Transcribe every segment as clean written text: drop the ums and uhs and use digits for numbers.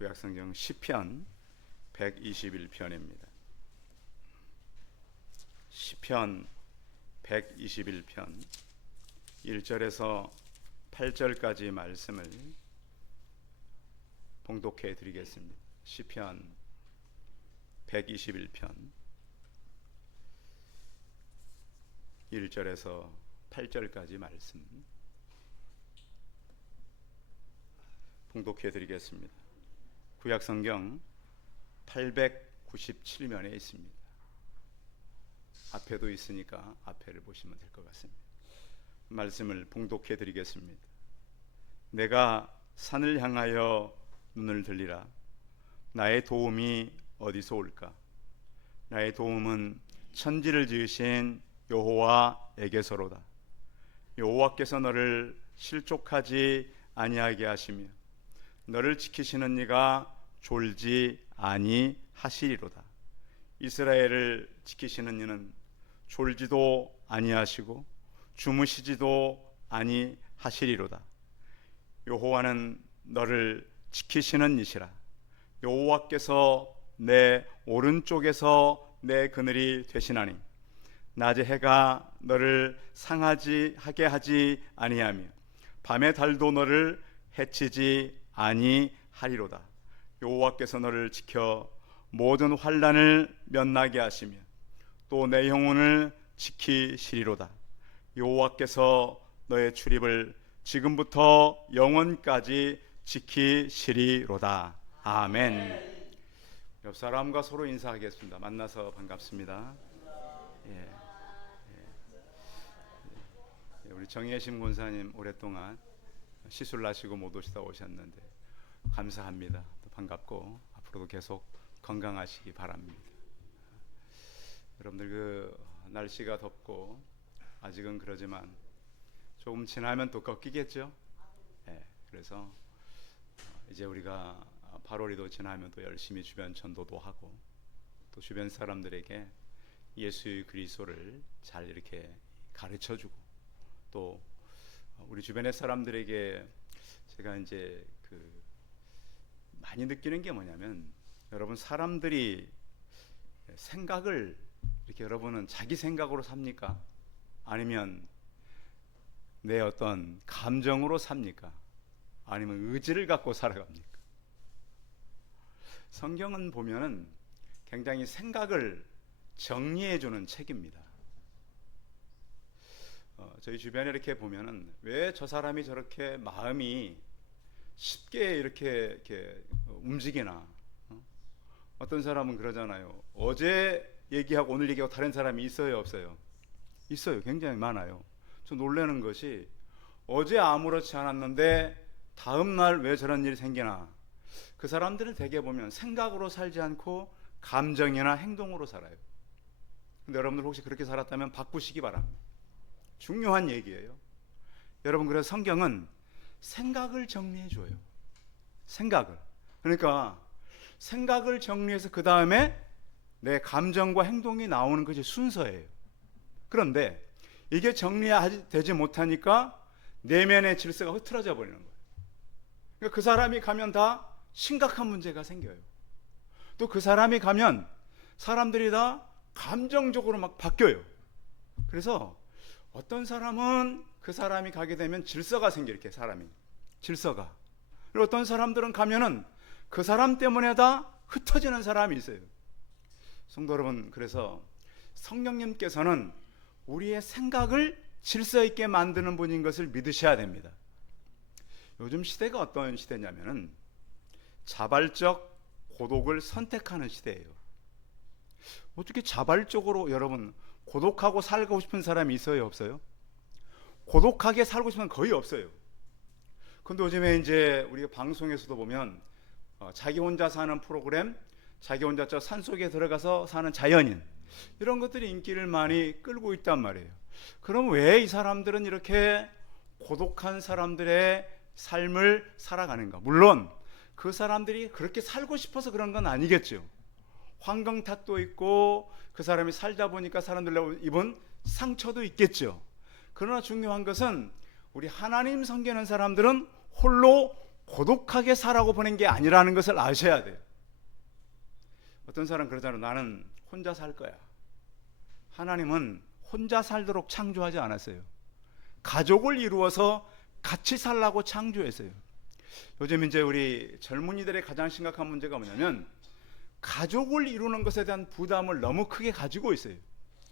구약성경 시편 121편입니다. 시편 121편 1절에서 8절까지 말씀을 봉독해 드리겠습니다. 시편 121편 1절에서 8절까지 말씀 봉독해 드리겠습니다. 구약성경 897면에 있습니다. 앞에도 있으니까 앞에를 보시면 될 것 같습니다. 말씀을 봉독해 드리겠습니다. 내가 산을 향하여 눈을 들리라. 나의 도움이 어디서 올까? 나의 도움은 천지를 지으신 여호와에게서로다. 여호와께서 너를 실족하지 아니하게 하시며 너를 지키시는 이가 졸지 아니하시리로다. 이스라엘을 지키시는 이는 졸지도 아니하시고 주무시지도 아니하시리로다. 여호와는 너를 지키시는 이시라. 여호와께서 내 오른쪽에서 내 그늘이 되시나니 낮의 해가 너를 상하지 하게 하지 아니하며 밤의 달도 너를 해치지 아니하리로다. 여호와께서 너를 지켜 모든 환난을 면나게 하시며 또 내 영혼을 지키시리로다. 여호와께서 너의 출입을 지금부터 영원까지 지키시리로다. 아멘. 옆 사람과 서로 인사하겠습니다. 만나서 반갑습니다. 우리 정예심 권사님 오랫동안 시술 나시고 못 오시다 오셨는데 감사합니다. 또 반갑고 앞으로도 계속 건강하시기 바랍니다. 여러분들 그 날씨가 덥고 아직은 그러지만 조금 지나면 또 꺾이겠죠. 그래서 이제 우리가 8월이도 지나면 또 열심히 주변 전도도 하고 또 주변 사람들에게 예수 그리스도를 잘 이렇게 가르쳐주고 또 우리 주변의 사람들에게 제가 이제 많이 느끼는 게 뭐냐면 여러분 사람들이 생각을 이렇게 여러분은 자기 생각으로 삽니까? 아니면 내 어떤 감정으로 삽니까? 아니면 의지를 갖고 살아갑니까? 성경은 보면은 굉장히 생각을 정리해주는 책입니다. 저희 주변에 이렇게 보면은 왜 저 사람이 저렇게 마음이 쉽게 이렇게 움직이나? 어떤 사람은 그러잖아요. 어제 얘기하고 오늘 얘기하고 다른 사람이 있어요, 없어요? 있어요. 굉장히 많아요. 저 놀라는 것이 어제 아무렇지 않았는데 다음 날 왜 저런 일이 생기나? 그 사람들을 대개 보면 생각으로 살지 않고 감정이나 행동으로 살아요. 근데 여러분들 혹시 그렇게 살았다면 바꾸시기 바랍니다. 중요한 얘기예요. 여러분, 그래서 성경은 생각을 정리해 줘요. 생각을. 그러니까 생각을 정리해서 그 다음에 내 감정과 행동이 나오는 것이 순서예요. 그런데 이게 정리되지 못하니까 내면의 질서가 흐트러져 버리는 거예요. 그러니까 그 사람이 가면 다 심각한 문제가 생겨요. 또 그 사람이 가면 사람들이 다 감정적으로 막 바뀌어요. 그래서 어떤 사람은 그 사람이 가게 되면 질서가 생겨, 이렇게 사람이 질서가. 그리고 어떤 사람들은 가면은 그 사람 때문에 다 흩어지는 사람이 있어요. 성도 여러분, 그래서 성령님께서는 우리의 생각을 질서 있게 만드는 분인 것을 믿으셔야 됩니다. 요즘 시대가 어떤 시대냐면은 자발적 고독을 선택하는 시대예요. 어떻게 자발적으로 여러분 고독하고 살고 싶은 사람이 있어요, 없어요? 고독하게 살고 싶은 사람은 거의 없어요. 근데 요즘에 이제 우리가 방송에서도 보면 자기 혼자 사는 프로그램, 자기 혼자 저 산속에 들어가서 사는 자연인, 이런 것들이 인기를 많이 끌고 있단 말이에요. 그럼 왜 이 사람들은 이렇게 고독한 사람들의 삶을 살아가는가? 물론 그 사람들이 그렇게 살고 싶어서 그런 건 아니겠죠. 환경 탓도 있고 그 사람이 살다 보니까 사람들로 입은 상처도 있겠죠. 그러나 중요한 것은 우리 하나님 섬기는 사람들은 홀로 고독하게 살라고 보낸 게 아니라는 것을 아셔야 돼요. 어떤 사람 그러잖아요. 나는 혼자 살 거야. 하나님은 혼자 살도록 창조하지 않았어요. 가족을 이루어서 같이 살라고 창조했어요. 요즘 이제 우리 젊은이들의 가장 심각한 문제가 뭐냐면 가족을 이루는 것에 대한 부담을 너무 크게 가지고 있어요.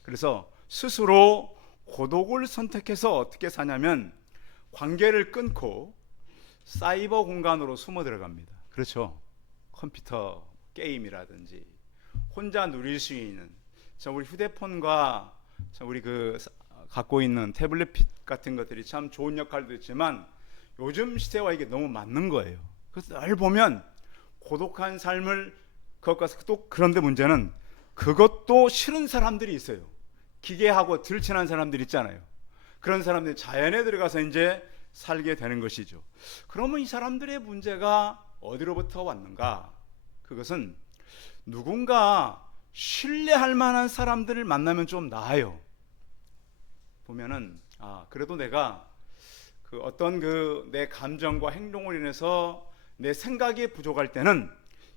그래서 스스로 고독을 선택해서 어떻게 사냐면 관계를 끊고 사이버 공간으로 숨어 들어갑니다. 그렇죠? 컴퓨터 게임이라든지 혼자 누릴 수 있는 우리 휴대폰과 우리 갖고 있는 태블릿 같은 것들이 참 좋은 역할도 있지만 요즘 시대와 이게 너무 맞는 거예요. 그래서 늘 보면 고독한 삶을 또 그런데 문제는 그것도 싫은 사람들이 있어요. 기계하고 들친한 사람들 있잖아요. 그런 사람들이 자연에 들어가서 이제 살게 되는 것이죠. 그러면 이 사람들의 문제가 어디로부터 왔는가? 그것은 누군가 신뢰할 만한 사람들을 만나면 좀 나아요. 보면은 그래도 내가 어떤 내 감정과 행동을 인해서 내 생각이 부족할 때는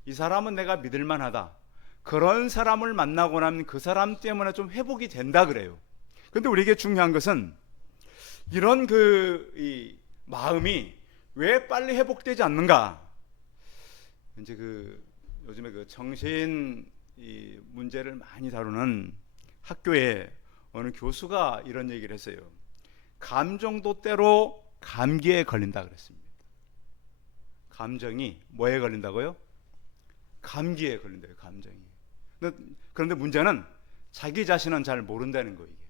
이 사람은 내가 믿을 만하다. 그런 사람을 만나고 나면 그 사람 때문에 좀 회복이 된다 그래요. 그런데 우리에게 중요한 것은 이런 이 마음이 왜 빨리 회복되지 않는가? 이제 요즘에 정신 문제를 많이 다루는 학교에 어느 교수가 이런 얘기를 했어요. 감정도 때로 감기에 걸린다 그랬습니다. 감정이 뭐에 걸린다고요? 감기에 걸린대요. 감정이. 그런데 문제는 자기 자신은 잘 모른다는 거예요. 이게.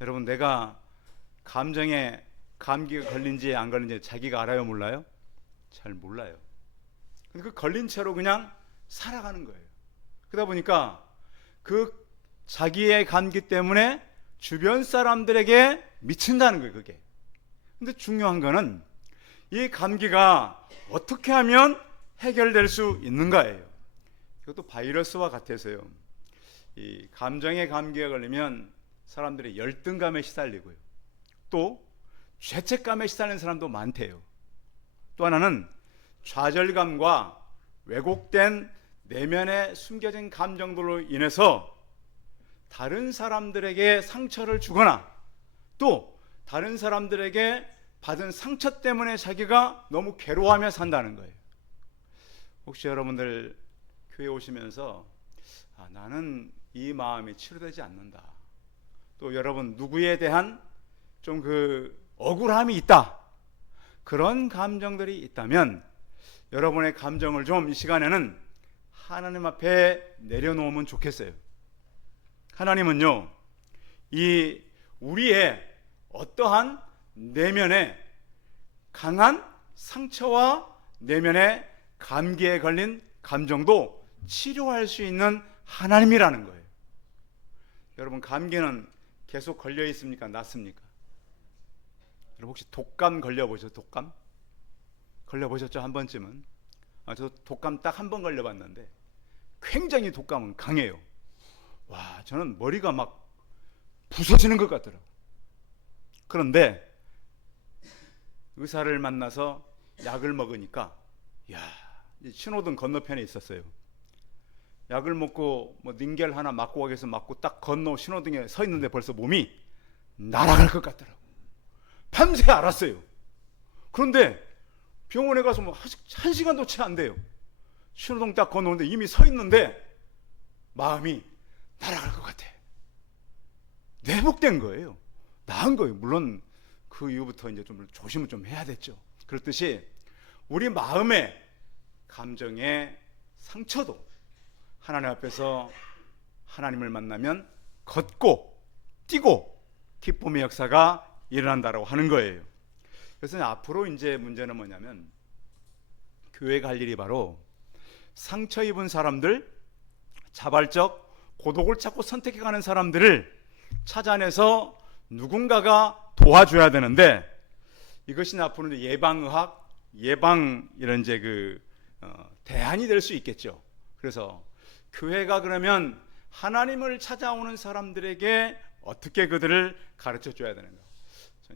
여러분, 내가 감정에 감기가 걸린지 안 걸린지 자기가 알아요, 몰라요? 잘 몰라요. 근데 걸린 채로 그냥 살아가는 거예요. 그러다 보니까 자기의 감기 때문에 주변 사람들에게 미친다는 거예요, 그게. 근데 중요한 거는 이 감기가 어떻게 하면 해결될 수 있는가예요. 이것도 바이러스와 같아서요. 이 감정의 감기가 걸리면 사람들이 열등감에 시달리고요. 또 죄책감에 시달리는 사람도 많대요. 또 하나는 좌절감과 왜곡된 내면에 숨겨진 감정들로 인해서 다른 사람들에게 상처를 주거나 또 다른 사람들에게 받은 상처 때문에 자기가 너무 괴로워하며 산다는 거예요. 혹시 여러분들 교회 오시면서 나는 이 마음이 치료되지 않는다. 또 여러분 누구에 대한 좀 억울함이 있다. 그런 감정들이 있다면 여러분의 감정을 좀 이 시간에는 하나님 앞에 내려놓으면 좋겠어요. 하나님은요, 우리의 어떠한 내면의 강한 상처와 내면의 감기에 걸린 감정도 치료할 수 있는 하나님이라는 거예요. 여러분, 감기는 계속 걸려 있습니까? 낫습니까? 여러분 혹시 독감 걸려보셨어요? 독감? 걸려보셨죠? 한 번쯤은? 저 독감 딱 한 번 걸려봤는데 굉장히 독감은 강해요. 와, 저는 머리가 막 부서지는 것 같더라고요. 그런데 의사를 만나서 약을 먹으니까 신호등 건너편에 있었어요. 약을 먹고 닌겔 하나 맞고 가기 위해서 맞고 딱 건너 신호등에 서 있는데 벌써 몸이 날아갈 것 같더라고요. 밤새 알았어요. 그런데 병원에 가서 한 시간도 채 안 돼요. 신호등 딱 건너는데 이미 서 있는데 마음이 날아갈 것 같아. 회복된 거예요. 나은 거예요. 물론 그 이후부터 이제 좀 조심을 좀 해야 됐죠. 그렇듯이 우리 마음의 감정의 상처도 하나님 앞에서 하나님을 만나면 걷고 뛰고 기쁨의 역사가 일어난다라고 하는 거예요. 그래서 앞으로 이제 문제는 뭐냐면 교회 갈 일이 바로 상처 입은 사람들, 자발적 고독을 찾고 선택해가는 사람들을 찾아내서 누군가가 도와줘야 되는데 이것이 앞으로 예방의학, 이런 이제 대안이 될 수 있겠죠. 그래서 교회가 그러면 하나님을 찾아오는 사람들에게 어떻게 그들을 가르쳐 줘야 되는가.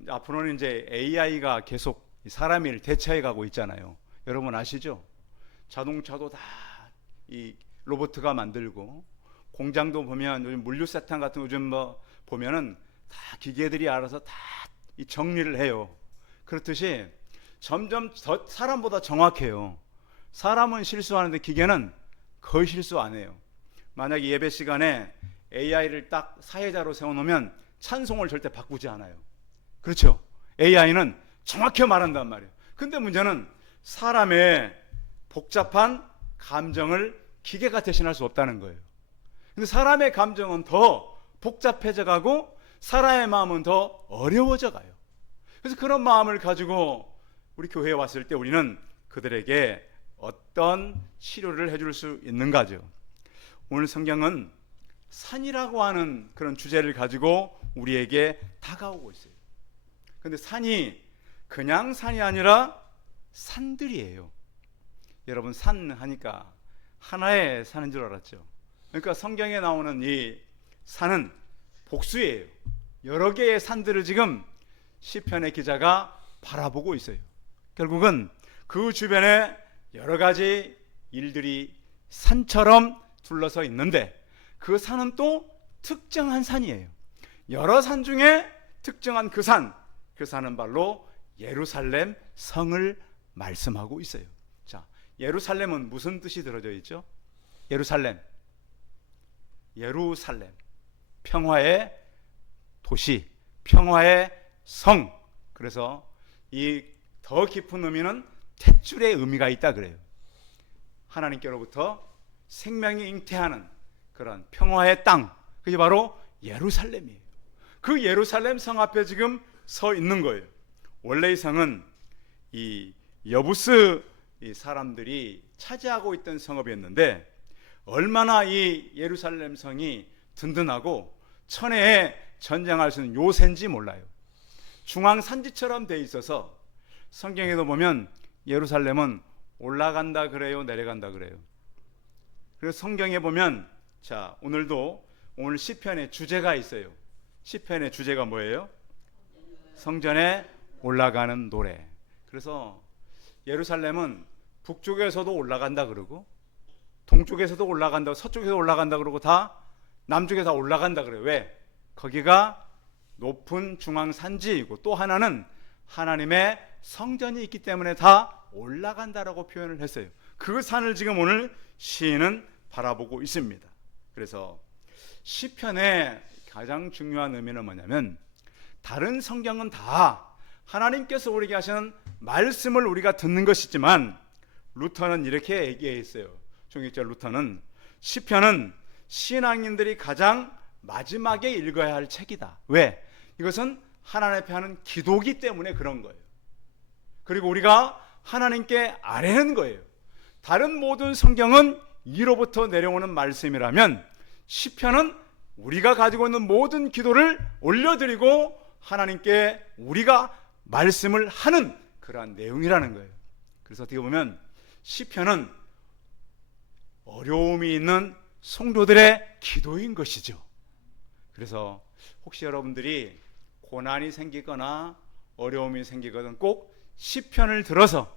앞으로는 이제 AI가 계속 사람 일을 대체해 가고 있잖아요. 여러분 아시죠? 자동차도 다 이 로봇가 만들고, 공장도 보면 요즘 물류세탁 같은 거 요즘 뭐 보면은 다 기계들이 알아서 다 이 정리를 해요. 그렇듯이 점점 더 사람보다 정확해요. 사람은 실수하는데 기계는 거의 실수 안 해요. 만약에 예배 시간에 AI를 딱 사회자로 세워놓으면 찬송을 절대 바꾸지 않아요. 그렇죠? AI는 정확히 말한단 말이에요. 근데 문제는 사람의 복잡한 감정을 기계가 대신할 수 없다는 거예요. 근데 사람의 감정은 더 복잡해져 가고 사람의 마음은 더 어려워져 가요. 그래서 그런 마음을 가지고 우리 교회에 왔을 때 우리는 그들에게 어떤 치료를 해줄 수 있는가죠. 오늘 성경은 산이라고 하는 그런 주제를 가지고 우리에게 다가오고 있어요. 근데 산이 그냥 산이 아니라 산들이에요. 여러분 산 하니까 하나의 산인 줄 알았죠. 그러니까 성경에 나오는 이 산은 복수예요. 여러 개의 산들을 지금 시편의 기자가 바라보고 있어요. 결국은 그 주변에 여러 가지 일들이 산처럼 둘러서 있는데 그 산은 또 특정한 산이에요. 여러 산 중에 특정한 그 산은 바로 예루살렘 성을 말씀하고 있어요. 자, 예루살렘은 무슨 뜻이 들어져 있죠? 예루살렘, 평화의 도시, 평화의 성. 그래서 이 더 깊은 의미는 탯줄의 의미가 있다 그래요. 하나님께로부터 생명이 잉태하는 그런 평화의 땅, 그게 바로 예루살렘이에요. 그 예루살렘 성 앞에 지금 서 있는 거예요. 원래 이 성은 이 여부스 이 사람들이 차지하고 있던 성읍이었는데 얼마나 이 예루살렘 성이 든든하고 천혜에 전쟁할 수 있는 요새인지 몰라요. 중앙 산지처럼 돼 있어서 성경에도 보면 예루살렘은 올라간다 그래요, 내려간다 그래요. 그래서 성경에 보면 자, 오늘 시편의 주제가 있어요. 시편의 주제가 뭐예요? 성전에 올라가는 노래. 그래서 예루살렘은 북쪽에서도 올라간다 그러고 동쪽에서도 올라간다, 서쪽에서 올라간다 그러고 다 남쪽에 다 올라간다 그래요. 왜? 거기가 높은 중앙 산지이고 또 하나는 하나님의 성전이 있기 때문에 다 올라간다라고 표현을 했어요. 그 산을 지금 오늘 시인은 바라보고 있습니다. 그래서 시편의 가장 중요한 의미는 뭐냐면 다른 성경은 다 하나님께서 우리에게 하시는 말씀을 우리가 듣는 것이지만 루터는 이렇게 얘기했어요. 종교학자 루터는 시편은 신앙인들이 가장 마지막에 읽어야 할 책이다. 왜? 이것은 하나님 앞에 하는 기도기 때문에 그런 거예요. 그리고 우리가 하나님께 아뢰는 거예요. 다른 모든 성경은 위로부터 내려오는 말씀이라면 시편은 우리가 가지고 있는 모든 기도를 올려드리고 하나님께 우리가 말씀을 하는 그러한 내용이라는 거예요. 그래서 어떻게 보면 시편은 어려움이 있는 성도들의 기도인 것이죠. 그래서 혹시 여러분들이 고난이 생기거나 어려움이 생기거든 꼭 시편을 들어서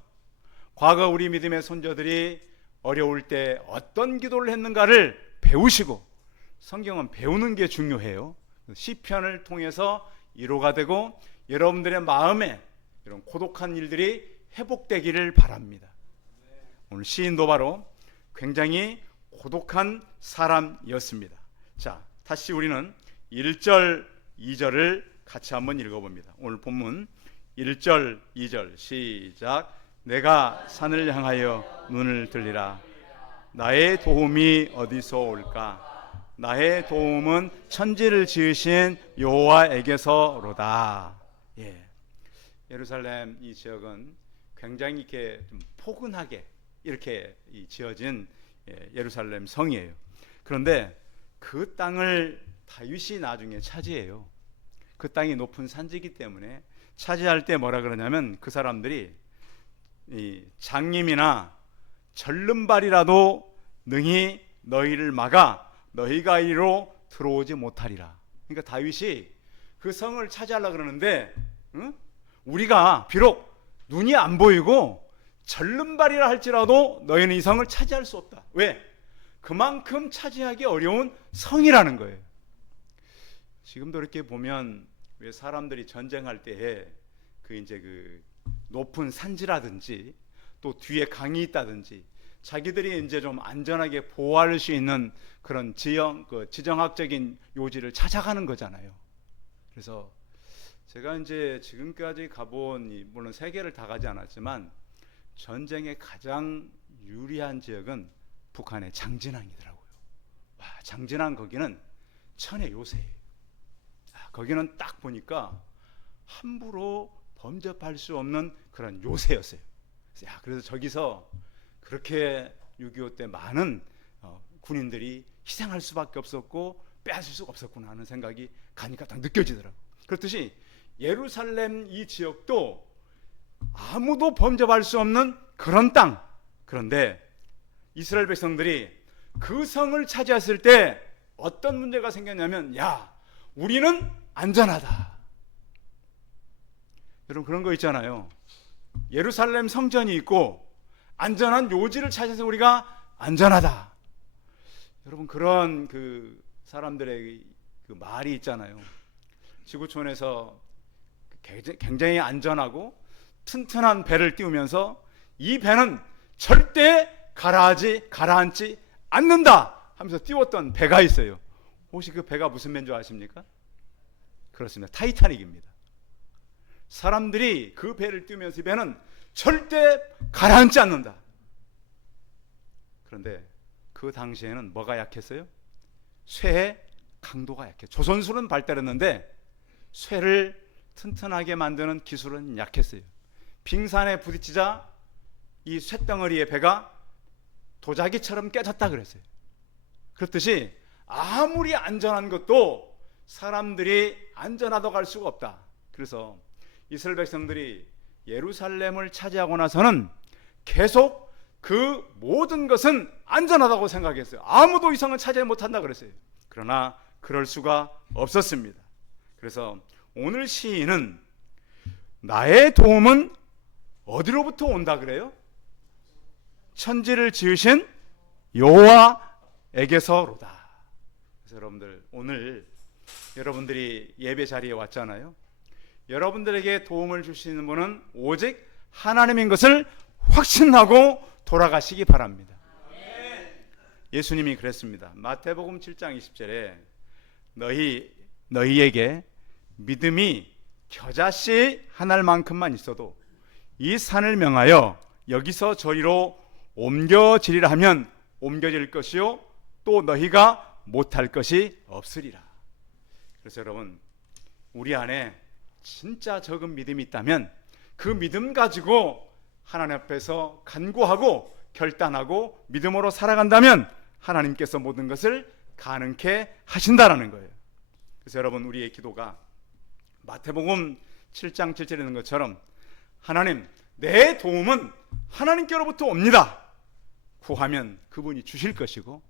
과거 우리 믿음의 선조들이 어려울 때 어떤 기도를 했는가를 배우시고, 성경은 배우는 게 중요해요. 시편을 통해서 위로가 되고 여러분들의 마음에 이런 고독한 일들이 회복되기를 바랍니다. 오늘 시인도 바로 굉장히 고독한 사람이었습니다. 자, 다시 우리는 1절, 2절을 같이 한번 읽어봅니다. 오늘 본문 1절, 2절 시작. 내가 산을 향하여 눈을 들리라. 나의 도움이 어디서 올까? 나의 도움은 천지를 지으신 여호와에게서로다. 예. 예루살렘 이 지역은 굉장히 이렇게 좀 포근하게 이렇게 지어진 예루살렘 성이에요. 그런데 그 땅을 다윗이 나중에 차지해요. 그 땅이 높은 산지이기 때문에 차지할 때 뭐라 그러냐면 그 사람들이 이 장님이나 절름발이라도 능히 너희를 막아 너희가 이리로 들어오지 못하리라. 그러니까 다윗이 그 성을 차지하려고 그러는데 우리가 비록 눈이 안 보이고 절름발이라 할지라도 너희는 이 성을 차지할 수 없다. 왜? 그만큼 차지하기 어려운 성이라는 거예요. 지금도 이렇게 보면 왜 사람들이 전쟁할 때에 그 높은 산지라든지 또 뒤에 강이 있다든지 자기들이 이제 좀 안전하게 보호할 수 있는 그런 지정학적인 요지를 찾아가는 거잖아요. 그래서 제가 이제 지금까지 가본, 물론 세계를 다 가지 않았지만 전쟁에 가장 유리한 지역은 북한의 장진항이더라고요. 와, 장진항 거기는 천의 요새예요. 거기는 딱 보니까 함부로 범접할 수 없는 그런 요새였어요. 그래서 저기서 그렇게 6.25 때 많은 군인들이 희생할 수밖에 없었고 빼앗을 수가 없었구나 하는 생각이 가니까 딱 느껴지더라고요. 그렇듯이 예루살렘 이 지역도 아무도 범접할 수 없는 그런 땅. 그런데 이스라엘 백성들이 그 성을 차지했을 때 어떤 문제가 생겼냐면, 야, 우리는 안전하다. 여러분, 그런 거 있잖아요. 예루살렘 성전이 있고 안전한 요지를 찾아서 우리가 안전하다. 여러분, 그런 그 사람들의 그 말이 있잖아요. 지구촌에서 굉장히 안전하고 튼튼한 배를 띄우면서 이 배는 절대 가라앉지 않는다 하면서 띄웠던 배가 있어요. 혹시 그 배가 무슨 배인 줄 아십니까? 그렇습니다. 타이타닉입니다. 사람들이 그 배를 띄우면서 이 배는 절대 가라앉지 않는다. 그런데 그 당시에는 뭐가 약했어요? 쇠의 강도가 약해. 조선술은 발달했는데 쇠를 튼튼하게 만드는 기술은 약했어요. 빙산에 부딪히자 이 쇳덩어리의 배가 도자기처럼 깨졌다 그랬어요. 그렇듯이 아무리 안전한 것도 사람들이 안전하다고 할 수가 없다. 그래서 이스라엘 백성들이 예루살렘을 차지하고 나서는 계속 그 모든 것은 안전하다고 생각했어요. 아무도 이 성을 차지하지 못한다 그랬어요. 그러나 그럴 수가 없었습니다. 그래서 오늘 시인은 나의 도움은 어디로부터 온다 그래요? 천지를 지으신 여호와에게서로다. 그래서 여러분들, 오늘 여러분들이 예배 자리에 왔잖아요. 여러분들에게 도움을 주시는 분은 오직 하나님인 것을 확신하고 돌아가시기 바랍니다. 예수님이 그랬습니다. 마태복음 7장 20절에 너희에게 믿음이 겨자씨 하나만큼만 있어도 이 산을 명하여 여기서 저리로 옮겨지리라 하면 옮겨질 것이요 또 너희가 못할 것이 없으리라. 그래서 여러분, 우리 안에 진짜 적은 믿음이 있다면 그 믿음 가지고 하나님 앞에서 간구하고 결단하고 믿음으로 살아간다면 하나님께서 모든 것을 가능케 하신다라는 거예요. 그래서 여러분, 우리의 기도가 마태복음 7장 7절에 있는 것처럼 하나님, 내 도움은 하나님께로부터 옵니다. 구하면 그분이 주실 것이고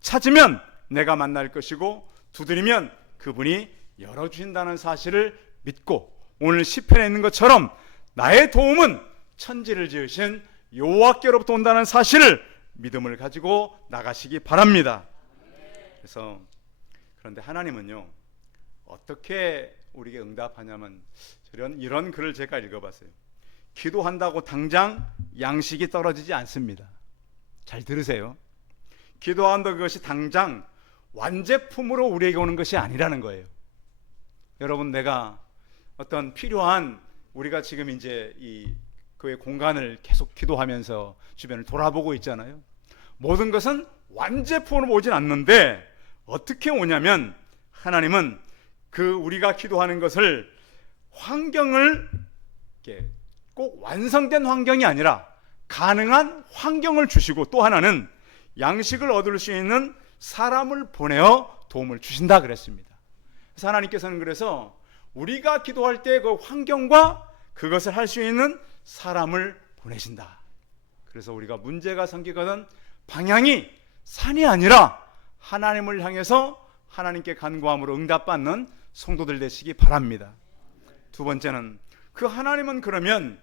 찾으면 내가 만날 것이고 두드리면 그분이 열어주신다는 사실을 믿고 오늘 시편에 있는 것처럼 나의 도움은 천지를 지으신 여호와께로부터 온다는 사실을 믿음을 가지고 나가시기 바랍니다. 그래서 그런데 하나님은요, 어떻게 우리에게 응답하냐면 이런 글을 제가 읽어봤어요. 기도한다고 당장 양식이 떨어지지 않습니다. 잘 들으세요. 기도한다고 그것이 당장 완제품으로 우리에게 오는 것이 아니라는 거예요. 여러분, 내가 어떤 필요한, 우리가 지금 이제 이 교회 공간을 계속 기도하면서 주변을 돌아보고 있잖아요. 모든 것은 완제품으로 오진 않는데 어떻게 오냐면 하나님은 그 우리가 기도하는 것을 환경을 꼭 완성된 환경이 아니라 가능한 환경을 주시고 또 하나는 양식을 얻을 수 있는 사람을 보내어 도움을 주신다 그랬습니다. 그래서 하나님께서는 그래서 우리가 기도할 때 그 환경과 그것을 할 수 있는 사람을 보내신다. 그래서 우리가 문제가 생기거든 방향이 산이 아니라 하나님을 향해서 하나님께 간구함으로 응답받는 성도들 되시기 바랍니다. 두 번째는 그 하나님은 그러면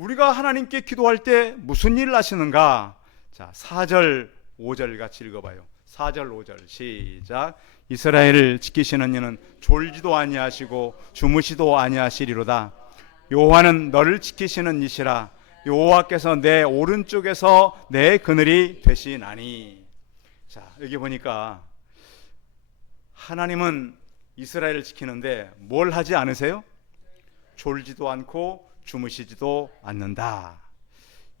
우리가 하나님께 기도할 때 무슨 일을 하시는가? 자, 4절 5절 같이 읽어봐요. 4절 5절 시작. 이스라엘을 지키시는 이는 졸지도 아니하시고 주무시도 아니하시리로다. 여호와는 너를 지키시는 이시라. 여호와께서 내 오른쪽에서 내 그늘이 되시나니. 자, 여기 보니까 하나님은 이스라엘을 지키는데 뭘 하지 않으세요? 졸지도 않고 주무시지도 않는다.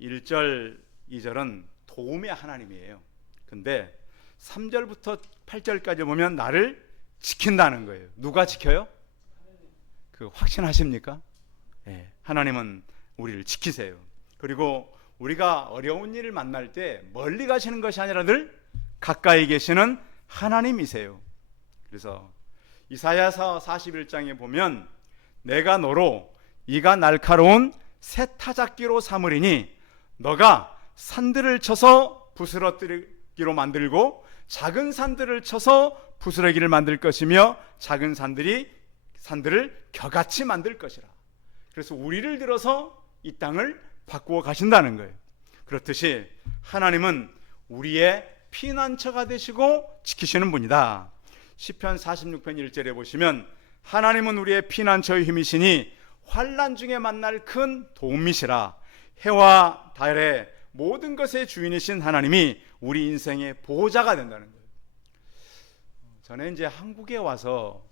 1절 2절은 도움의 하나님이에요. 근데 3절부터 8절까지 보면 나를 지킨다는 거예요. 누가 지켜요? 그 확신하십니까? 네, 하나님은 우리를 지키세요. 그리고 우리가 어려운 일을 만날 때 멀리 가시는 것이 아니라 늘 가까이 계시는 하나님이세요. 그래서 이사야서 41장에 보면 내가 너로 이가 날카로운 새 타작기로 삼으리니 너가 산들을 쳐서 부스러뜨리기로 만들고 작은 산들을 쳐서 부스러기를 만들 것이며 작은 산들을 겨같이 만들 것이라. 그래서 우리를 들어서 이 땅을 바꾸어 가신다는 거예요. 그렇듯이 하나님은 우리의 피난처가 되시고 지키시는 분이다. 시편 46편 1절에 보시면 하나님은 우리의 피난처의 힘이시니 환난 중에 만날 큰 도움이시라. 해와 달의 모든 것의 주인이신 하나님이 우리 인생의 보호자가 된다는 거예요. 저는 이제 한국에 와서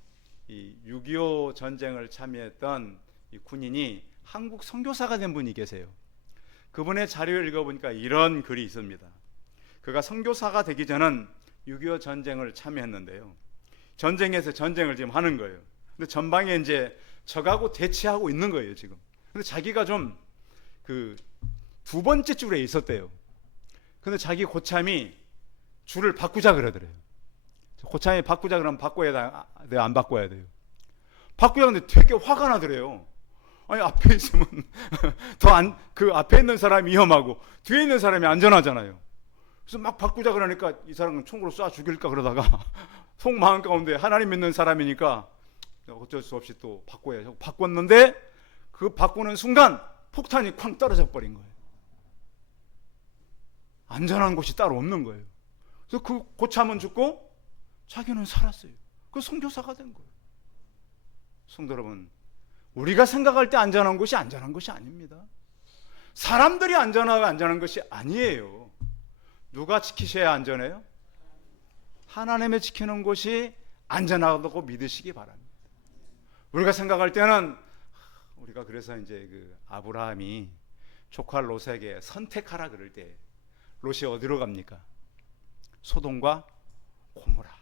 이 6.25 전쟁을 참여했던 이 군인이 한국 선교사가 된 분이 계세요. 그분의 자료를 읽어보니까 이런 글이 있습니다. 그가 선교사가 되기 전은 6.25 전쟁을 참여했는데요. 전쟁에서 전쟁을 지금 하는 거예요. 근데 전방에 이제 적하고 대치하고 있는 거예요, 지금. 근데 자기가 좀 그 두 번째 줄에 있었대요. 근데 자기 고참이 줄을 바꾸자 그러더래요. 고참이 바꾸자 그러면 바꿔야 돼요, 안 바꿔야 돼요? 바꾸자 근데 되게 화가 나더래요. 아니 앞에 있으면 그 앞에 있는 사람이 위험하고 뒤에 있는 사람이 안전하잖아요. 그래서 막 바꾸자 그러니까 이 사람은 총으로 쏴 죽일까 그러다가 속마음 가운데 하나님 믿는 사람이니까 어쩔 수 없이 또 바꿔야죠. 바꿨는데 그 바꾸는 순간 폭탄이 쾅 떨어져 버린 거예요. 안전한 곳이 따로 없는 거예요. 그래서 그 고참은 죽고 자기는 살았어요. 그 선교사가 된 거예요. 성도 여러분, 우리가 생각할 때 안전한 곳이 안전한 것이 아닙니다. 사람들이 안전한 것이 아니에요. 누가 지키셔야 안전해요? 하나님의 지키는 곳이 안전하다고 믿으시기 바랍니다. 우리가 생각할 때는 우리가 그래서 이제 그 아브라함이 조카 롯에게 선택하라 그럴 때 롯이 어디로 갑니까? 소돔과 고모라.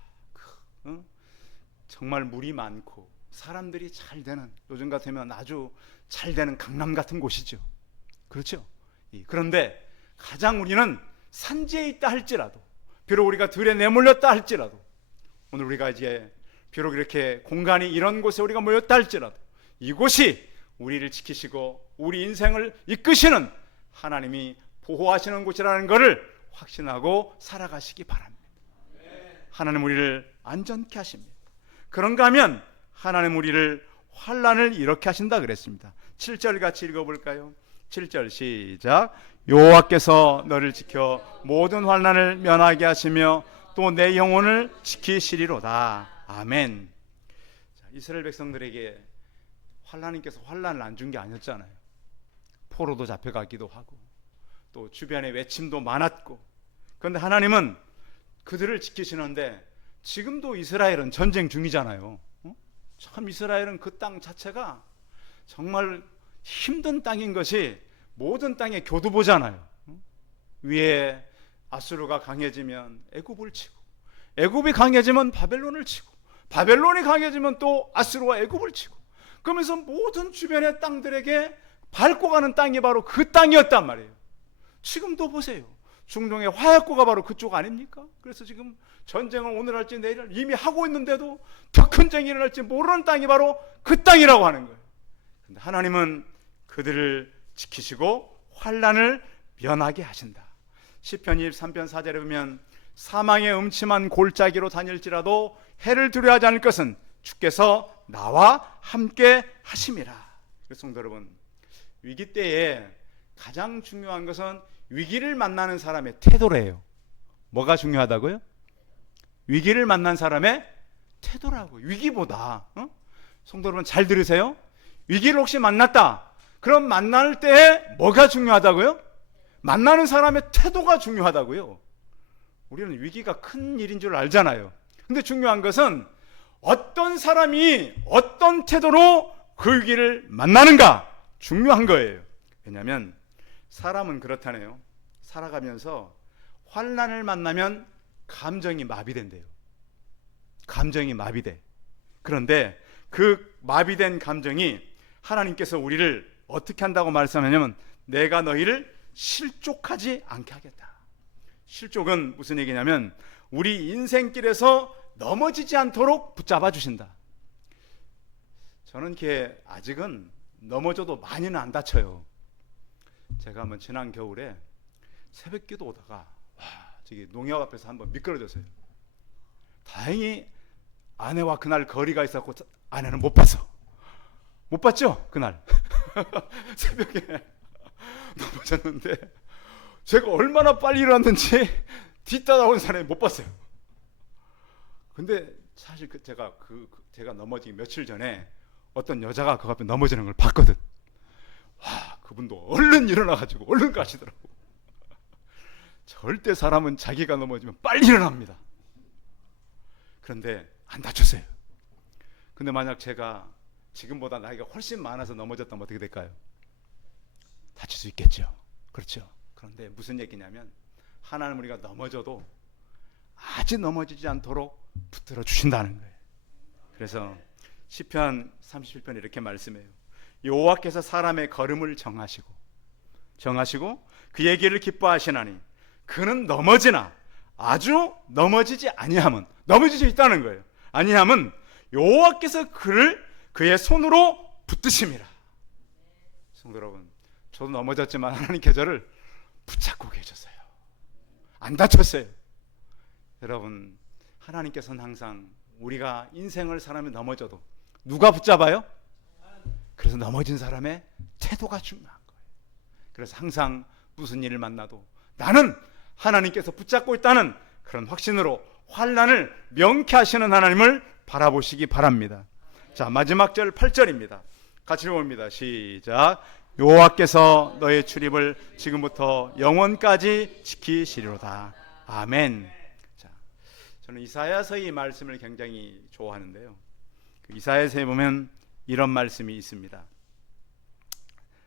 정말 물이 많고 사람들이 잘 되는, 요즘 같으면 아주 잘 되는 강남 같은 곳이죠. 그렇죠? 그런데 가장 우리는 산지에 있다 할지라도, 비록 우리가 들에 내몰렸다 할지라도, 오늘 우리가 이제 비록 이렇게 공간이 이런 곳에 우리가 모였다 할지라도 이곳이 우리를 지키시고 우리 인생을 이끄시는 하나님이 보호하시는 곳이라는 것을 확신하고 살아가시기 바랍니다. 하나님 우리를 안전케 하십니다. 그런가 하면 하나님 우리를 환난을 이렇게 하신다 그랬습니다. 7절 같이 읽어볼까요? 7절 시작. 여호와께서 너를 지켜 모든 환난을 면하게 하시며 또 내 영혼을 지키시리로다. 아멘. 자, 이스라엘 백성들에게 하나님께서 환난을 안 준 게 아니었잖아요. 포로도 잡혀가기도 하고 또 주변에 외침도 많았고, 그런데 하나님은 그들을 지키시는데 지금도 이스라엘은 전쟁 중이잖아요. 참 이스라엘은 그 땅 자체가 정말 힘든 땅인 것이 모든 땅의 교두보잖아요. 위에 아수르가 강해지면 애굽을 치고, 애굽이 강해지면 바벨론을 치고, 바벨론이 강해지면 또 아수르와 애굽을 치고, 그러면서 모든 주변의 땅들에게 밟고 가는 땅이 바로 그 땅이었단 말이에요. 지금도 보세요. 중동의 화약고가 바로 그쪽 아닙니까? 그래서 지금 전쟁을 오늘 할지 내일 이미 하고 있는데도 더 큰 전쟁이 일어날지 모르는 땅이 바로 그 땅이라고 하는 거예요. 근데 하나님은 그들을 지키시고 환난을 면하게 하신다. 시편 23편 4절에 보면 사망의 음침한 골짜기로 다닐지라도 해를 두려워하지 않을 것은 주께서 나와 함께 하심이라. 그래서 성도 여러분, 위기 때에 가장 중요한 것은 위기를 만나는 사람의 태도래요. 뭐가 중요하다고요? 위기를 만난 사람의 태도라고. 위기보다. 성도 여러분 잘 들으세요. 위기를 혹시 만났다. 그럼 만날 때 뭐가 중요하다고요? 만나는 사람의 태도가 중요하다고요. 우리는 위기가 큰 일인 줄 알잖아요. 근데 중요한 것은 어떤 사람이 어떤 태도로 그 위기를 만나는가 중요한 거예요. 왜냐하면 사람은 그렇다네요. 살아가면서 환난을 만나면 감정이 마비된대요. 감정이 마비돼. 그런데 그 마비된 감정이 하나님께서 우리를 어떻게 한다고 말씀하냐면 내가 너희를 실족하지 않게 하겠다. 실족은 무슨 얘기냐면 우리 인생길에서 넘어지지 않도록 붙잡아 주신다. 저는 이렇게 아직은 넘어져도 많이는 안 다쳐요. 제가 한번 지난 겨울에 새벽기도 오다가 저기 농협 앞에서 한번 미끄러졌어요. 다행히 아내와 그날 거리가 있었고 아내는 못 봤어. 못 봤죠? 그날 새벽에 넘어졌는데 제가 얼마나 빨리 일어났는지 뒤따라온 사람이 못 봤어요. 근데 사실 제가 넘어지기 며칠 전에 어떤 여자가 그 앞에 넘어지는 걸 봤거든. 와, 그분도 얼른 일어나가지고 얼른 가시더라고. 절대 사람은 자기가 넘어지면 빨리 일어납니다. 그런데 안 다쳤어요. 근데 만약 제가 지금보다 나이가 훨씬 많아서 넘어졌다면 어떻게 될까요? 다칠 수 있겠죠. 그렇죠. 그런데 무슨 얘기냐면 하나님 우리가 넘어져도 아직 넘어지지 않도록 붙들어 주신다는 거예요. 그래서 시편 37편 이렇게 말씀해요. 여호와께서 사람의 걸음을 정하시고 그의 길을 기뻐하시나니 그는 넘어지나 아주 넘어지지 아니함은 넘어질 수 있다는 거예요. 아니함은 여호와께서 그의 손으로 붙드심이라. 성도 여러분, 저도 넘어졌지만 하나님께 저를 붙잡고 계셨어요. 안 다쳤어요. 여러분, 하나님께서는 항상 우리가 인생을 살아면 넘어져도 누가 붙잡아요? 그래서 넘어진 사람의 태도가 중요한 거예요. 그래서 항상 무슨 일을 만나도 나는 하나님께서 붙잡고 있다는 그런 확신으로 환난을 명쾌하시는 하나님을 바라보시기 바랍니다. 자, 마지막 절 8절입니다. 같이 읽어봅니다. 시작. 여호와께서 너의 출입을 지금부터 영원까지 지키시리로다. 아멘. 자, 저는 이사야서 이 말씀을 굉장히 좋아하는데요. 이사야서에 보면 이런 말씀이 있습니다.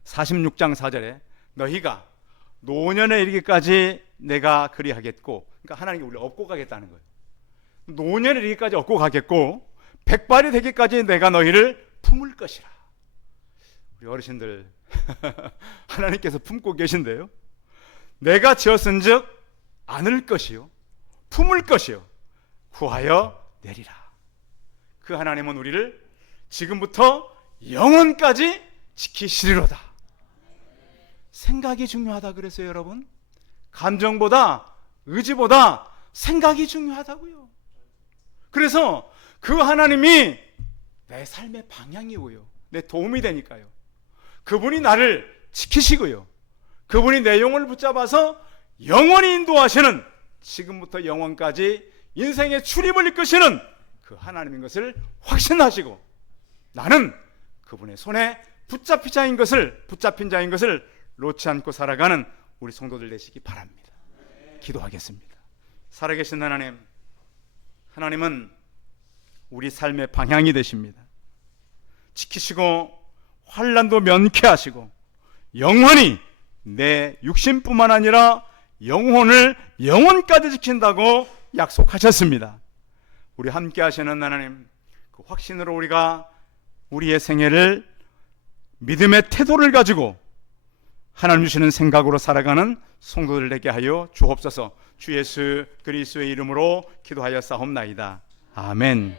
46장 4절에 너희가 노년에 이르기까지 내가 그리하겠고, 그러니까 하나님이 우리를 업고 가겠다는 거예요. 노년에 이르기까지 업고 가겠고 백발이 되기까지 내가 너희를 품을 것이라. 우리 어르신들 하나님께서 품고 계신데요. 내가 지었은즉 안을 것이요 품을 것이요 구하여 내리라. 그 하나님은 우리를 지금부터 영원까지 지키시리로다. 생각이 중요하다 그랬어요, 여러분. 감정보다 의지보다 생각이 중요하다고요. 그래서 그 하나님이 내 삶의 방향이고요, 내 도움이 되니까요. 그분이 나를 지키시고요, 그분이 내 영혼을 붙잡아서 영원히 인도하시는, 지금부터 영원까지 인생의 출입을 이끄시는 그 하나님인 것을 확신하시고 나는 그분의 손에 붙잡힌 자인 것을 놓지 않고 살아가는 우리 성도들 되시기 바랍니다. 기도하겠습니다. 살아계신 하나님, 하나님은 우리 삶의 방향이 되십니다. 지키시고 환난도 면케하시고 영원히 내 육신뿐만 아니라 영혼을 영원까지 지킨다고 약속하셨습니다. 우리 함께 하시는 하나님, 그 확신으로 우리가 우리의 생애를 믿음의 태도를 가지고 하나님 주시는 생각으로 살아가는 성도들 되게 하여 주옵소서. 주 예수 그리스도의 이름으로 기도하여 싸움나이다. 아멘.